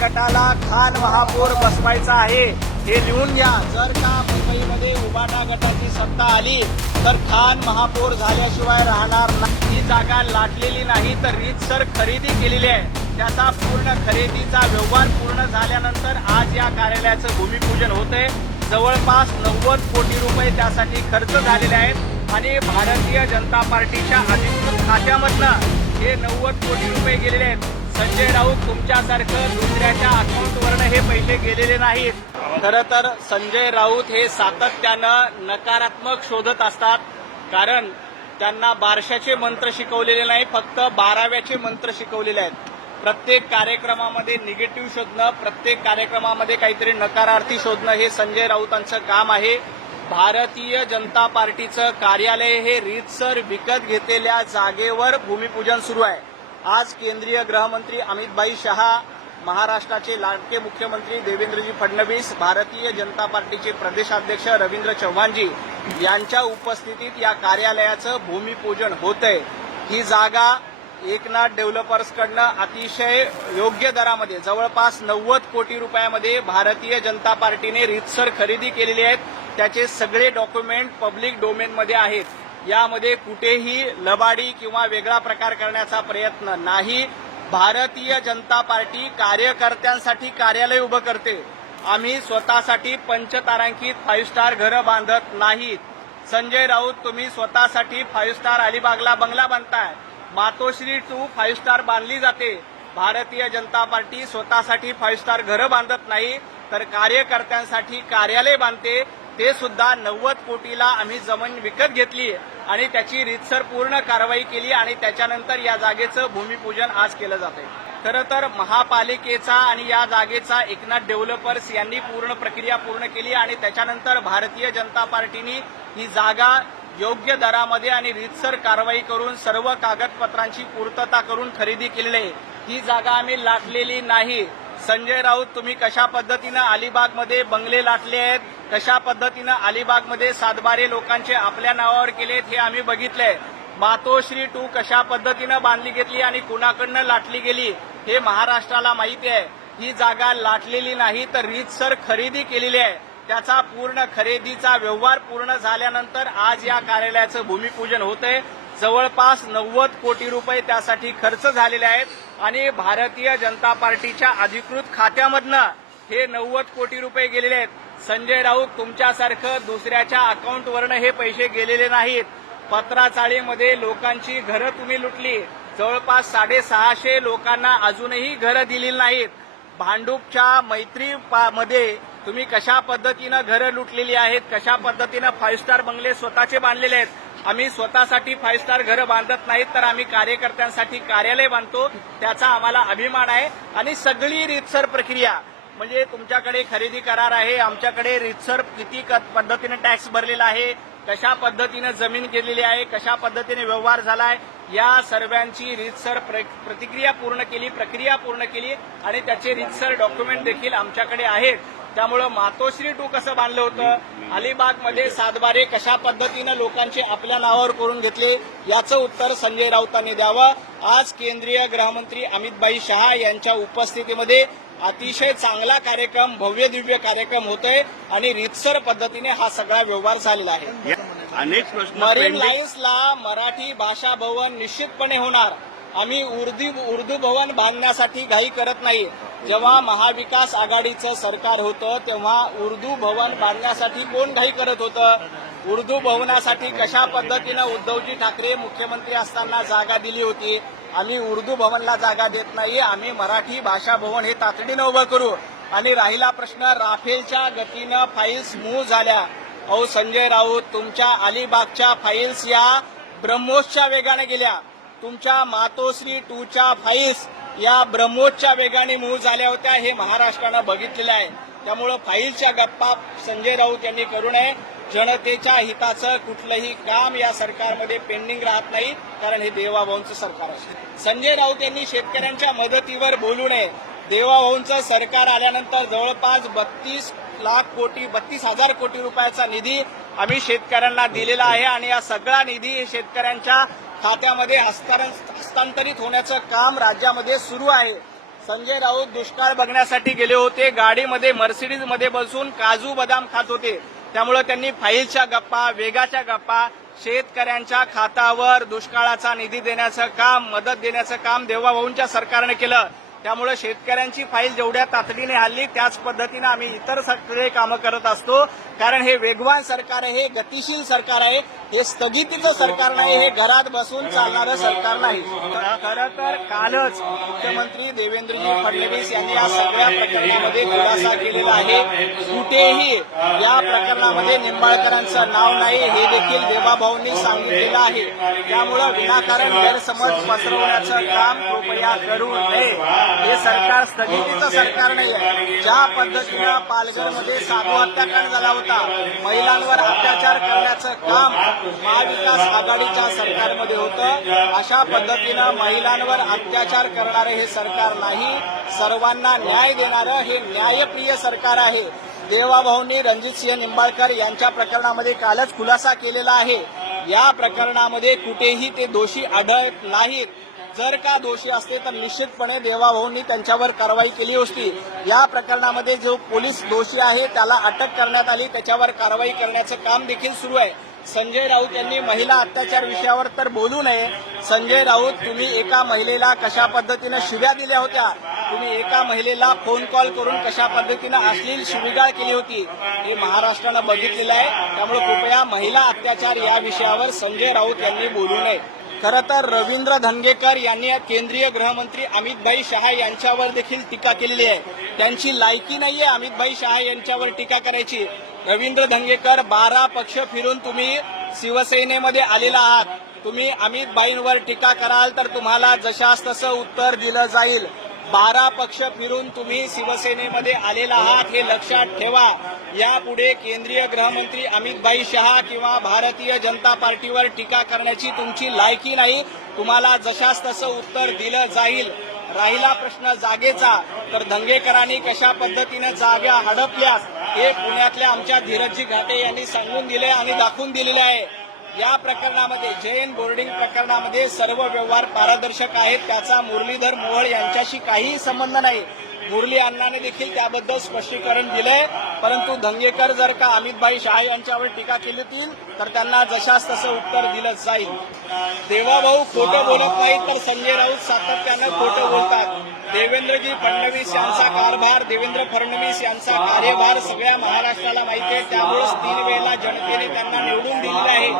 गटाला खान महापौर बसवायचा आहे. हे लिहून घ्या. जर का मुंबईमध्ये उबाटा गटाची सत्ता आली तर खान महापौर झाल्याशिवाय राहणार नाही. ही जागा लाटलेली नाही तर रीतसर खरेदी केलेली आहे. त्याचा पूर्ण खरेदीचा व्यवहार पूर्ण झाल्यानंतर आज या कार्यालयाचं भूमिपूजन होतंय. जवळपास नव्वद कोटी रुपये त्यासाठी खर्च झालेले आहेत. आणि भारतीय जनता पार्टीच्या अधिकृत खात्यामधनं हे नव्वद कोटी रुपये गेलेले आहेत. संजय राऊत तुमच्यासारखं दुसऱ्याच्या अकाउंटवरनं हे पैसे गेलेले नाहीत. खरं तर संजय राऊत हे सातत्यानं नकारात्मक शोधत असतात. कारण त्यांना बारशाचे मंत्र शिकवलेले नाही फक्त बाराव्याचे मंत्र शिकवलेले आहेत. प्रत्येक कार्यक्रमामध्ये निगेटिव्ह शोधणं प्रत्येक कार्यक्रमामध्ये काहीतरी नकारार्थी शोधणं हे संजय राऊतांचं काम आहे. भारतीय जनता पार्टीचं कार्यालय हे रीतसर विकत घेतलेल्या जागेवर भूमिपूजन सुरू आहे. आज केंद्रीय गृहमंत्री अमितभाई शहा महाराष्ट्राचे लाडके मुख्यमंत्री देवेंद्रजी फडणवीस भारतीय जनता पार्टीचे प्रदेशाध्यक्ष रवींद्र चव्हाणजी यांच्या उपस्थितीत या कार्यालयाचं भूमिपूजन होतंय. ही जागा एकनाथ डेव्हलपर्सकडनं अतिशय योग्य दरामध्ये जवळपास नव्वद कोटी रुपयामध्ये भारतीय जनता पार्टीने रीतसर खरेदी केलेली आहेत. त्याचे सगळे डॉक्युमेंट पब्लिक डोमेनमध्ये आहेत. यामध्ये कुठेही लबाडी किंवा वेगळा प्रकार करण्याचा प्रयत्न नाही. भारतीय जनता पार्टी कार्यकर्त्यांसाठी कार्यालय उभं करते. आम्ही स्वतःसाठी पंचतारांकित फाईव्ह स्टार घरं बांधत नाहीत संजय राऊत तुम्ही स्वतःसाठी फाईव्ह स्टार अलिबागला बंगला बांधताय. मातोश्री टू फाईव्ह स्टार बांधली जाते. भारतीय जनता पार्टी स्वतःसाठी फाईव्ह स्टार घरं बांधत नाही तर कार्यकर्त्यांसाठी कार्यालय बांधते. ते सुद्धा नव्वद कोटीला आम्ही जमीन विकत घेतली आणि त्याची रीतसर पूर्ण कारवाई केली आणि त्याच्यानंतर या जागेचं भूमिपूजन आज केलं जाते खरं तर महापालिकेचा आणि या जागेचा एकनाथ डेव्हलपर्स यांनी पूर्ण प्रक्रिया पूर्ण केली आणि त्याच्यानंतर भारतीय जनता पार्टीने ही जागा योग्य दरामध्ये आणि रीतसर कारवाई करून सर्व कागदपत्रांची पूर्तता करून खरेदी केलेली ही जागा आम्ही लाटलेली नाही. संजय राऊत तुम्ही कशा पद्धतीनं अलिबागमध्ये बंगले लाटले आहेत? कशा पद्धतीनं अलिबागमध्ये सातबारे लोकांचे आपल्या नावावर केलेत हे आम्ही बघितलंय. मातोश्री टू कशा पद्धतीनं बांधली घेतली आणि कुणाकडनं लाटली गेली हे महाराष्ट्राला माहिती आहे. ही जागा लाटलेली नाही तर रीतसर खरेदी केलेली आहे. त्याचा पूर्ण खरेदीचा व्यवहार पूर्ण झाल्यानंतर आज या कार्यालयाचं भूमिपूजन होतंय. जवळपास नव्वद कोटी रुपये त्यासाठी खर्च झालेले आहेत आणि भारतीय जनता पार्टीच्या अधिकृत खात्यामधनं हे नव्वद कोटी रुपये गेलेले आहेत. संजय राऊत तुमच्यासारखं दुसऱ्याच्या अकाउंटवरनं हे पैसे गेलेले नाहीत. पत्राचाळीमध्ये लोकांची घरं तुम्ही लुटली. जवळपास साडेसहाशे लोकांना अजूनही घरं दिलेली नाहीत. भांडूपच्या मैत्री मध्ये तुम्ही कशा पद्धतीनं घरं लुटलेली आहेत कशा पद्धतीनं फाईव्ह स्टार बंगले स्वतःचे बांधलेले आहेत आम्ही स्वतःसाठी फाईव्ह स्टार घरं बांधत नाहीत तर आम्ही कार्यकर्त्यांसाठी कार्यालय बांधतो. त्याचा आम्हाला अभिमान आहे. आणि सगळी रीतसर प्रक्रिया म्हणजे तुमच्याकडे खरेदी करार आहे आमच्याकडे रीतसर किती क- पद्धतीनं टॅक्स भरलेला आहे कशा पद्धतीनं जमीन गेलेली आहे कशा पद्धतीने व्यवहार झालाय या सर्वांची रीतसर प्र- प्रतिक्रिया पूर्ण केली प्रक्रिया पूर्ण केली आणि त्याचे रीतसर डॉक्युमेंट देखील आमच्याकडे आहेत. त्यामुळं मातोश्री टू कसं बांधलं होतं? अलिबागमध्ये सातबारे कशा पद्धतीनं लोकांचे आपल्या नावावर करून घेतले? याचं उत्तर संजय राऊतांनी द्यावं. आज केंद्रीय गृहमंत्री अमितभाई शहा यांच्या उपस्थितीमध्ये अतिशय चांगला कार्यक्रम भव्य दिव्य कार्यक्रम होतोय आणि रीतसर पद्धतीने हा सगळा व्यवहार झालेला आहे. अनेक प्रश्न मरीन लाईन्सला मराठी भाषा भवन निश्चितपणे होणार. आम्ही उर्दू उर्दू भवन बांधण्यासाठी घाई करत नाही. जेव्हा महाविकास आघाडीचं सरकार होतं तेव्हा उर्दू भवन बांधण्यासाठी कोण घाई करत होतं? उर्दू भवनासाठी कशा पद्धतीनं उद्धवजी ठाकरे मुख्यमंत्री असताना जागा दिली होती? आम्ही उर्दू भवनला जागा देत नाही आम्ही मराठी भाषा भवन हे तातडीनं उभं करू. आणि राहिला प्रश्न राफेलच्या गतीनं फाईल्स मूव्ह झाल्या. अहो संजय राऊत तुमच्या अलिबागच्या फाईल्स या ब्रह्मोसच्या वेगाने गेल्या. तुमच्या मातोश्री टूच्या फाईल्स या ब्रह्मोसच्या वेगाने मूळ झाल्या होत्या हे महाराष्ट्रानं बघितलेलं आहे. त्यामुळं फाईलच्या गप्पा संजय राऊत यांनी करू नये. जनतेच्या हिताचं कुठलंही काम या सरकारमध्ये पेंडिंग राहत नाही कारण हे देवाभाऊंचं सरकार आहे. संजय राऊत यांनी शेतकऱ्यांच्या मदतीवर बोलू नये. देवाभाऊंचं सरकार आल्यानंतर जवळपास बत्तीस लाख कोटी बत्तीस हजार कोटी रुपयाचा निधी आम्ही शेतकऱ्यांना दिलेला आहे आणि या सगळा निधी शेतकऱ्यांच्या खात्यामध्ये हस्तांतरण- हस्तांतरित होण्याचं काम राज्यामध्ये सुरू आहे. संजय राऊत दुष्काळ बघण्यासाठी गेले होते. गाडीमध्ये मर्सिडीजमध्ये बसून काजू बदाम खात होते. त्यामुळे त्यांनी फाईलच्या गप्पा वेगाच्या गप्पा शेतकऱ्यांच्या खात्यावर दुष्काळाचा निधी देण्याचं काम मदत देण्याचं काम देवाभाऊंच्या सरकारने केलं. त्यामुळे शेतकऱ्यांची फाईल जेवढ्या तातडीने हल्ली त्याच पद्धतीनं आम्ही इतर सगळे कामं करत असतो. कारण हे वेगवान सरकार आहे हे गतिशील सरकार आहे हे स्थगितीचं सरकार नाही हे घरात बसून चालणारं सरकार नाही. खरं तर कालच मुख्यमंत्री देवेंद्रजी फडणवीस यांनी या सगळ्या प्रकरणामध्ये खुलासा केलेला आहे. कुठेही या प्रकरणामध्ये निंबाळकरांचं नाव नाही हे देखील देवाभाऊंनी सांगितलेलं आहे. त्यामुळं विनाकारण गैरसमज पसरवण्याचं काम कृपया करू नये. हे सरकार स्थगितीचं सरकार नाही आहे ज्या पद्धतीनं पालघरमध्ये साधू हत्याकांड झाला होता महिलांवर अत्याचार करण्याचं काम महाविकास आघाडीच्या सरकारमध्ये होतं. अशा पद्धतीनं महिलांवर अत्याचार करणारे हे सरकार नाही. सर्वांना न्याय देणारं हे न्यायप्रिय सरकार आहे. देवाभाऊंनी रणजितसिंह निंबाळकर यांच्या प्रकरणामध्ये कालच खुलासा केलेला आहे. या प्रकरणामध्ये कुठेही ते दोषी आढळत नाहीत. जर का दोषी असते तर निश्चितपणे देवाभाऊंनी त्यांच्यावर कारवाई केली असती या प्रकरणामध्ये जो पोलीस दोषी आहे त्याला अटक करण्यात आली. त्याच्यावर कारवाई करण्याचं काम देखील सुरू आहे. संजय राऊत यांनी महिला अत्याचार विषयावर तर बोलू नये. संजय राऊत तुम्ही एका महिलेला कशा पद्धतीनं शिव्या दिल्या होत्या? तुम्ही एका महिलेला फोन कॉल करून कशा पद्धतीनं अश्लील शिविगाळ केली होती? हे महाराष्ट्रानं बघितलेलं आहे. त्यामुळे कृपया महिला अत्याचार या विषयावर संजय राऊत यांनी बोलू नये. खरं तर रवींद्र धनगेकर यांनी केंद्रीय गृहमंत्री अमितभाई शहा यांच्यावर देखील टीका केलेली आहे. त्यांची लायकी नाहीये अमितभाई शहा यांच्यावर टीका करायची. रवींद्र धनगेकर बारा पक्ष फिरून तुम्ही शिवसेनेमध्ये आलेला आहात. तुम्ही अमितभाईंवर टीका कराल तर तुम्हाला जशास तसं उत्तर दिलं जाईल. बारा पक्ष फिरून तुम्ही शिवसेनेमध्ये आलेला आहात हे लक्षात ठेवा. यापुढे केंद्रीय गृहमंत्री अमितभाई शहा किंवा भारतीय जनता पार्टीवर टीका करण्याची तुमची लायकी नाही. तुम्हाला जशास तसं उत्तर दिलं जाईल. राहिला प्रश्न जागेचा तर दंगेकरांनी कशा पद्धतीने जागा हडपल्यास? हे पुण्यातल्या आमच्या धीरजजी घाटे यांनी सांगून दिले आणि दाखवून दिलेले आहे. या प्रकरणामध्ये जैन बोर्डिंग प्रकरणामध्ये सर्व व्यवहार पारदर्शक आहेत. त्याचा मुरलीधर मोहोळ यांच्याशी काहीही संबंध नाही. मुरली अण्णाने देखील त्याबद्दल स्पष्टीकरण दिलंय. परंतु धंगेकर जर का अमितभाई शहा यांच्यावर टीका केली होती तर त्यांना जशास तसं उत्तर दिलं जाईल. देवाभाऊ खोटं बोलत नाही तर संजय राऊत सातत्यानं खोटं बोलतात. देवेंद्रजी फडणवीस यांचा कारभार देवेंद्र फडणवीस यांचा कार्यभार सगळ्या महाराष्ट्राला माहिती आहे. त्यामुळेच तीन वेळेला जनतेने त्यांना निवडून दिलेले आहे.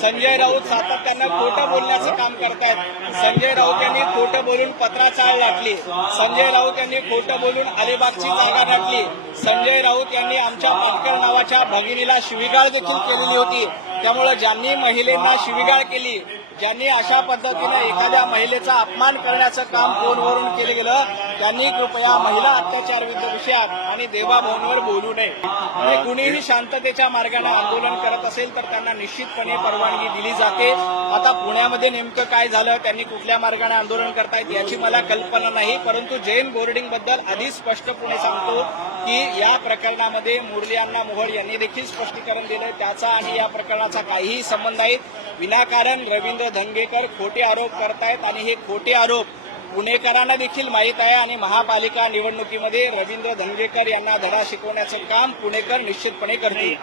संजय राऊत सातत्यानं खोटं बोलण्याचं काम करतायत. संजय राऊत यांनी खोटं बोलून पत्राचाळ लाटली संजय राऊत यांनी खोटं बोलून अलिबागची जागा टाकली संजय राऊत यांनी आमच्या पाटकर नावाच्या भगिनीला शिविगाळ देखील केलेली होती. त्यामुळे ज्यांनी महिलेंना शिविगाळ केली ज्यांनी अशा पद्धतीनं एखाद्या महिलेचा अपमान करण्याचं काम फोनवरून केलं गेलं त्यांनी कृपया महिला अत्याचार विषयात आणि देवाभवनवर बोलू नये. आणि कुणीही शांततेच्या मार्गाने आंदोलन करत असेल तर त्यांना निश्चितपणे परवानगी दिली जाते. आता पुण्यामध्ये नेमकं काय झालं त्यांनी कुठल्या मार्गाने आंदोलन करतायत याची मला कल्पना नाही परंतु जैन बोर्डिंगबद्दल आधीच स्पष्टपणे सांगतो. की या प्रकरणामध्ये मुरली अण्णा मोहोळ यांनी देखील स्पष्टीकरण दिलं त्याचा आणि या प्रकरणाचा काहीही संबंध नाही. विनाकारण रवींद्र धंगेकर खोटे आरोप करतायत आणि हे खोटे आरोप पुणेकरांना देखील माहीत आहे आणि महापालिका निवडणुकीमध्ये रवींद्र धंगेकर यांना धडा शिकवण्याचं काम पुणेकर निश्चितपणे करतील.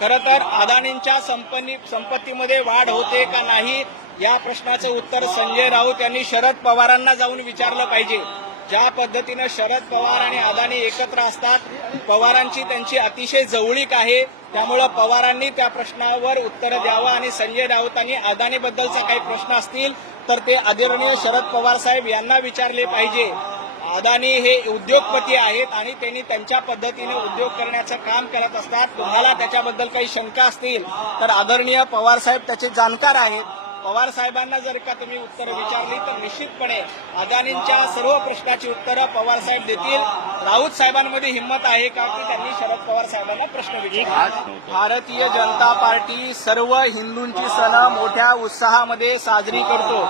खरं तर अदानींच्या संपत्तीमध्ये वाढ होते का नाही या प्रश्नाचं उत्तर संजय राऊत यांनी शरद पवारांना जाऊन विचारलं पाहिजे. ज्या पद्धतीनं शरद पवार आणि अदानी एकत्र असतात पवारांची त्यांची अतिशय जवळीक आहे. त्यामुळं पवारांनी त्या प्रश्नावर उत्तर द्यावं आणि संजय राऊतांनी अदानीबद्दलचा काही प्रश्न असतील तर ते आदरणीय शरद पवार साहेब यांना विचारले पाहिजे. अदानी हे उद्योगपती आहेत आणि त्यांनी त्यांच्या पद्धतीने उद्योग करण्याचं काम करत असतात. तुम्हाला त्याच्याबद्दल काही शंका असतील तर आदरणीय पवार साहेब त्याचे जाणकार आहेत. पवार साहेबांना जर का तुम्ही उत्तरं विचारली तर निश्चितपणे अदानींच्या सर्व प्रश्नाची उत्तरं पवार साहेब देतील. राऊत साहेबांमध्ये हिंमत आहे का की त्यांनी शरद पवार साहेबांना प्रश्न विचारला? भारतीय जनता पार्टी सर्व हिंदूंची सण मोठ्या उत्साहामध्ये साजरी करतो.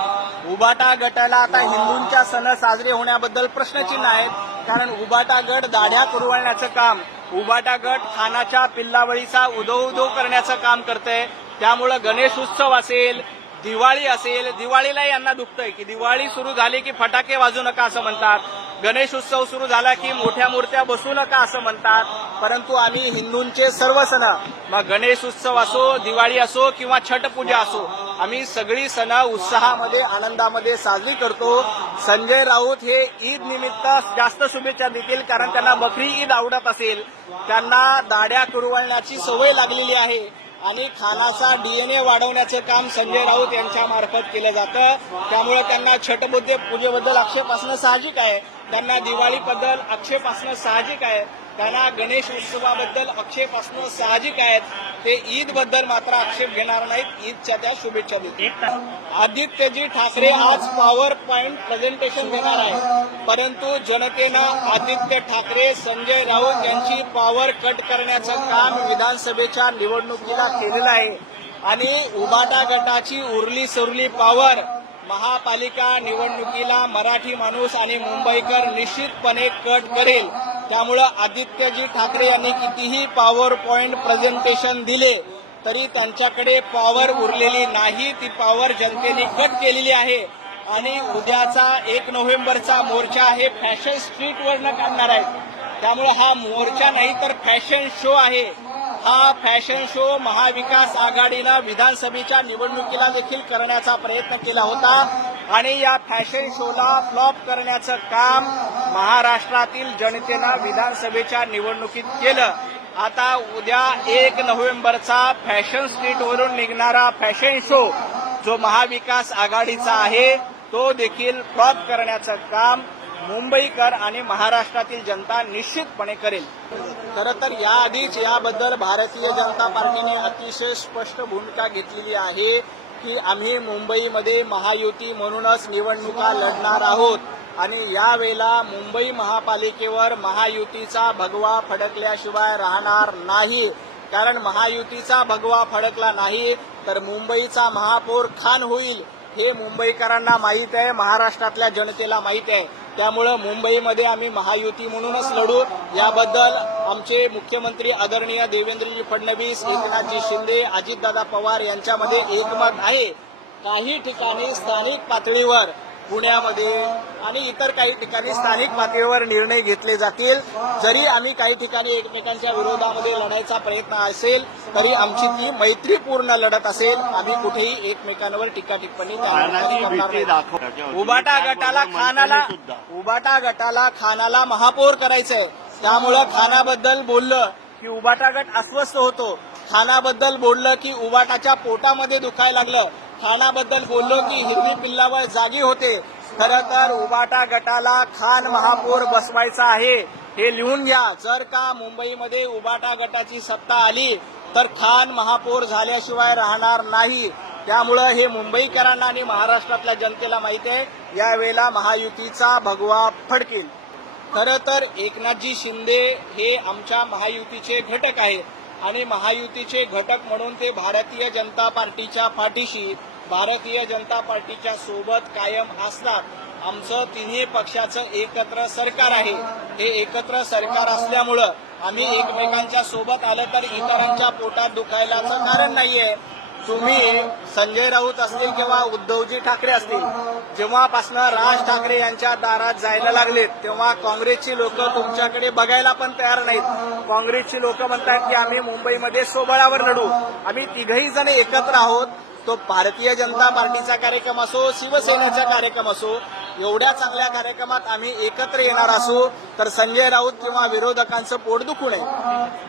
उबाटा गटाला आता हिंदूंच्या सण साजरे होण्याबद्दल प्रश्नचिन्ह आहेत. कारण उबाटा गट दाढ्या कुरवण्याचं काम उबाटा गट खानाच्या पिल्लावळीचा उदो उदो करण्याचं काम करतंय. त्यामुळं गणेश उत्सव असेल दिवाळी असेल दिवाळीला यांना दुखतंय की दिवाळी सुरू झाली की फटाके वाजू नका असं म्हणतात. गणेश उत्सव सुरू झाला की मोठ्या मूर्त्या बसू नका असं म्हणतात. परंतु आम्ही हिंदूंचे सर्व सण मग गणेश उत्सव असो दिवाळी असो किंवा छठ पूजा असो आम्ही सगळी सण उत्साहामध्ये आनंदामध्ये साजरी करतो. संजय राऊत हे ईद निमित्त जास्त शुभेच्छा देतील कारण त्यांना बकरी ईद आवडत असेल. त्यांना दाड्या कुरवळण्याची सवय लागलेली आहे. आणि खानाचा डीएनए वाढवण्याचं काम संजय राऊत यांच्या मार्फत केलं जातं. त्यामुळे त्यांना छटबुद्धे पूजेबद्दल आक्षेप असणं साहजिक आहे. त्यांना दिवाळीबद्दल आक्षेप असणं साहजिक आहे. त्यांना गणेश उत्सवाबद्दल आक्षेप असणं साहजिक आहे ते ईदबद्दल मात्र आक्षेप घेणार नाहीत. ईदच्या त्या शुभेच्छा देतील. आदित्यजी ठाकरे आज पॉवर पॉइंट प्रेझेंटेशन देणार आहे परंतु जनतेनं आदित्य ठाकरे संजय राऊत यांची पॉवर कट करण्याचं काम विधानसभेच्या निवडणुकीला केलेलं आहे. आणि उबाटा गटाची उरली सुरली पॉवर महापालिका निवडणुकीला मराठी माणूस आणि मुंबईकर निश्चितपणे कट करेल. त्यामुळं आदित्यजी ठाकरे यांनी कितीही पॉवर पॉईंट प्रेझेंटेशन दिले तरी त्यांच्याकडे पॉवर उरलेली नाही. ती पॉवर जनतेने कट केलेली आहे. आणि उद्याचा एक नोव्हेंबरचा मोर्चा हे फॅशन स्ट्रीटवरनं काढणार आहे त्यामुळे हा मोर्चा नाही तर फॅशन शो आहे. हा फॅशन शो महाविकास आघाडीनं विधानसभेच्या निवडणुकीला देखील करण्याचा प्रयत्न केला होता. आणि या फॅशन शोला फ्लॉप करण्याचं काम महाराष्ट्रातील जनतेनं विधानसभेच्या निवडणुकीत केलं. आता उद्या एक नोव्हेंबरचा फॅशन स्ट्रीटवरून निघणारा फॅशन शो जो महाविकास आघाडीचा आहे तो देखील फ्लॉप करण्याचं काम मुंबईकर आणि महाराष्ट्रातील जनता निश्चितपणे करेल. खरं तर याआधीच याबद्दल भारतीय जनता पार्टीने अतिशय स्पष्ट भूमिका घेतलेली आहे की आम्ही मुंबईमध्ये महायुती म्हणूनच निवडणुका लढणार आहोत. आणि यावेळेला मुंबई महापालिकेवर महायुतीचा भगवा फडकल्याशिवाय राहणार नाही. कारण महायुतीचा भगवा फडकला नाही तर मुंबईचा महापौर खान होईल. हे मुंबईकरांना माहीत आहे महाराष्ट्रातल्या जनतेला माहीत आहे. त्यामुळं मुंबईमध्ये आम्ही महायुती म्हणूनच लढू. याबद्दल आमचे मुख्यमंत्री आदरणीय देवेंद्रजी फडणवीस एकनाथजी शिंदे अजितदादा पवार यांच्यामध्ये एकमत आहे. काही ठिकाणी स्थानिक पातळीवर पुण्यामध्ये आणि इतर काही ठिकाणी स्थानिक पातळीवर निर्णय घेतले जातील. जरी आम्ही काही ठिकाणी एकमेकांच्या विरोधामध्ये लढायचा प्रयत्न असेल तरी आमची ती मैत्रीपूर्ण लढत असेल. आम्ही कुठेही एकमेकांवर टीका टिप्पणी उबाटा गटाला खानाला उबाटा गटाला खानाला महापौर करायचंय. त्यामुळं खानाबद्दल बोललं की उबाटा गट अस्वस्थ होतो. खानाबद्दल बोललं की उबाटाच्या पोटामध्ये दुखायला लागलं. खानाबद्दल बोललो की हिरवी पिल्लावर जागी होते. खरं तर उबाटा गटाला खान महापौर बसवायचा आहे हे लिहून घ्या. जर का मुंबईमध्ये उबाटा गटाची सत्ता आली तर खान महापौर झाल्याशिवाय राहणार नाही. त्यामुळं हे मुंबईकरांना आणि महाराष्ट्रातल्या जनतेला माहिती आहे यावेळेला महायुतीचा भगवा फडकेल. खरं तर एकनाथजी शिंदे हे आमच्या महायुतीचे घटक आहेत. आणि महायुतीचे घटक म्हणून ते भारतीय जनता पार्टीच्या पाठीशी भारतीय जनता पार्टीच्या सोबत कायम असतात आमचं तिन्ही पक्षाचं एकत्र सरकार आहे. हे एकत्र सरकार असल्यामुळं आम्ही एकमेकांच्या सोबत आलं तर इतरांच्या पोटात दुखायलाचं कारण नाहीये. तुम्ही संजय राऊत असतील किंवा उद्धवजी ठाकरे असतील जेव्हापासनं राज ठाकरे यांच्या दारात जायला लागलेत तेव्हा काँग्रेसची लोक तुमच्याकडे बघायला पण तयार नाहीत. काँग्रेसची लोक म्हणतात की आम्ही मुंबईमध्ये सोबळावर लढू आम्ही तिघही जण एकत्र आहोत. तो भारतीय जनता पार्टीचा कार्यक्रम असो शिवसेनेचा कार्यक्रम असो एवढ्या चांगल्या कार्यक्रमात आम्ही एकत्र येणार असू तर संजय राऊत किंवा विरोधकांचं पोट दुखू नये.